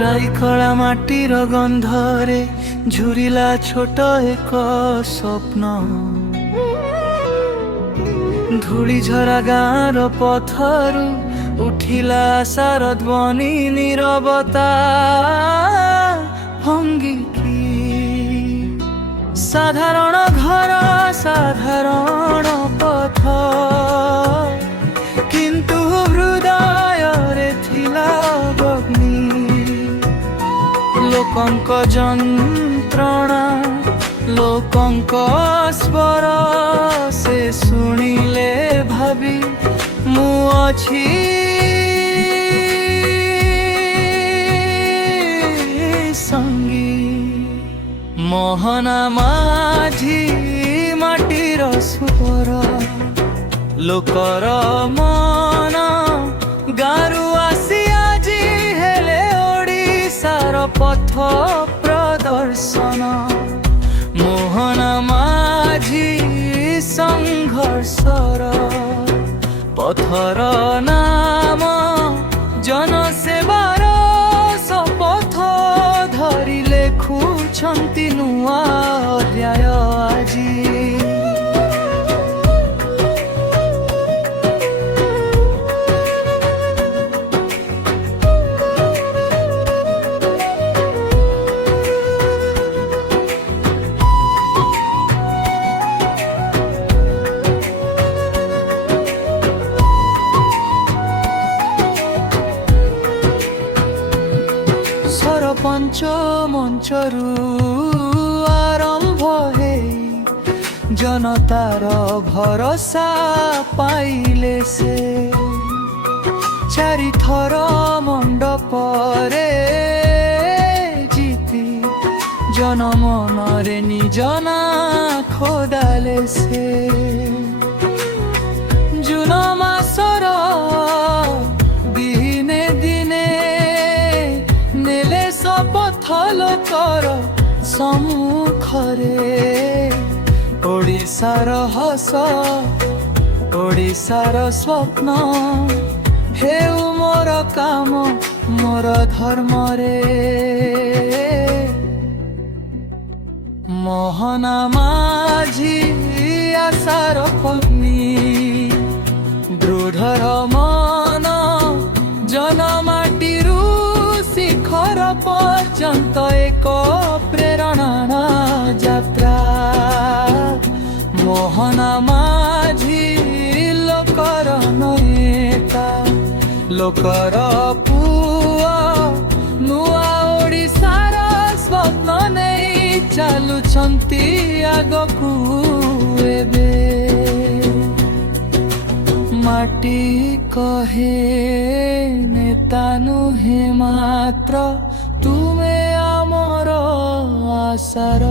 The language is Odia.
ରାଇକଳା ମାଟିର ଗନ୍ଧରେ ଝୁରିଲା ଛୋଟ ଏକ ସ୍ୱପ୍ନ। ଧୂଳିଝରା ଗାଁର ପଥରୁ ଉଠିଲା ଆଶାର ଧ୍ୱନି, ନୀରବତା ଭଙ୍ଗିକି। ସାଧାରଣ ଘର, ସାଧାରଣ ପଥ, କିନ୍ତୁ ହୃଦୟରେ ଥିଲା ଅଗ୍ନି। ଲୋକଙ୍କ ଯନ୍ତ୍ରଣା, ଲୋକଙ୍କ ସ୍ୱର ସେ ଶୁଣିଲେ ଭାବି ମୁଁ ଅଛି ସଙ୍ଗୀ। ମୋହନା ମାଝି ମାଟିର ସୁର, ଲୋକର ମନ ଗାଁରୁ ଆସି ଆଜି ହେଲେ ଓଡ଼ିଶାର ପଥ ପ୍ରଦର୍ଶନ। ମୋହନା ମାଝି ସଂଘର୍ଷର ପଥର ନାମ, ଜନସେବାର ଶପଥ ଧରି ଲେଖୁଛନ୍ତି ନୂଆ ଅଧ୍ୟାୟ ଆଜି। ସରପଞ୍ଚ ମଞ୍ଚରୁ ଆରମ୍ଭ ହେଇ ଜନତାର ଭରସା ପାଇଲେ ସେ। ଚାରିଥର ମଣ୍ଡପରେ ଜିତି ଜନମନରେ ନିଜ ନାଁ ଖୋଦାଲେ ସେ। ଜୁନ ମାସର ଦିନେ ଦିନେ ନେଲେ ଶପଥ ଲୋକର ସମ୍ମୁଖରେ। ଓଡ଼ିଶାର ହସ, ଓଡ଼ିଶାର ସ୍ୱପ୍ନ, ହେଉ ମୋର କାମ ମୋର ଧର୍ମରେ। ମୋହନା ମାଝି ଆଶାର ପତ୍ନୀ, ଦୃଢ଼ର ମନ ଜନମାଟିରୁ ଶିଖର ପର୍ଯ୍ୟନ୍ତ ଏକ ପ୍ରେରଣା ଯାତ୍ରା। ମୋହନା ମାଝି ଲୋକର ନେତା, ଲୋକର ପୁଅ, ନୂଆ ଓଡ଼ିଶାର ସ୍ୱପ୍ନ ନେଇ ଚାଲୁଛନ୍ତି ଆଗକୁ ଏବେ। ମାଟି କହେ ନେତା ନୁହେଁ ମାତ୍ର, ତୁମେ ଆମର ଆଶାର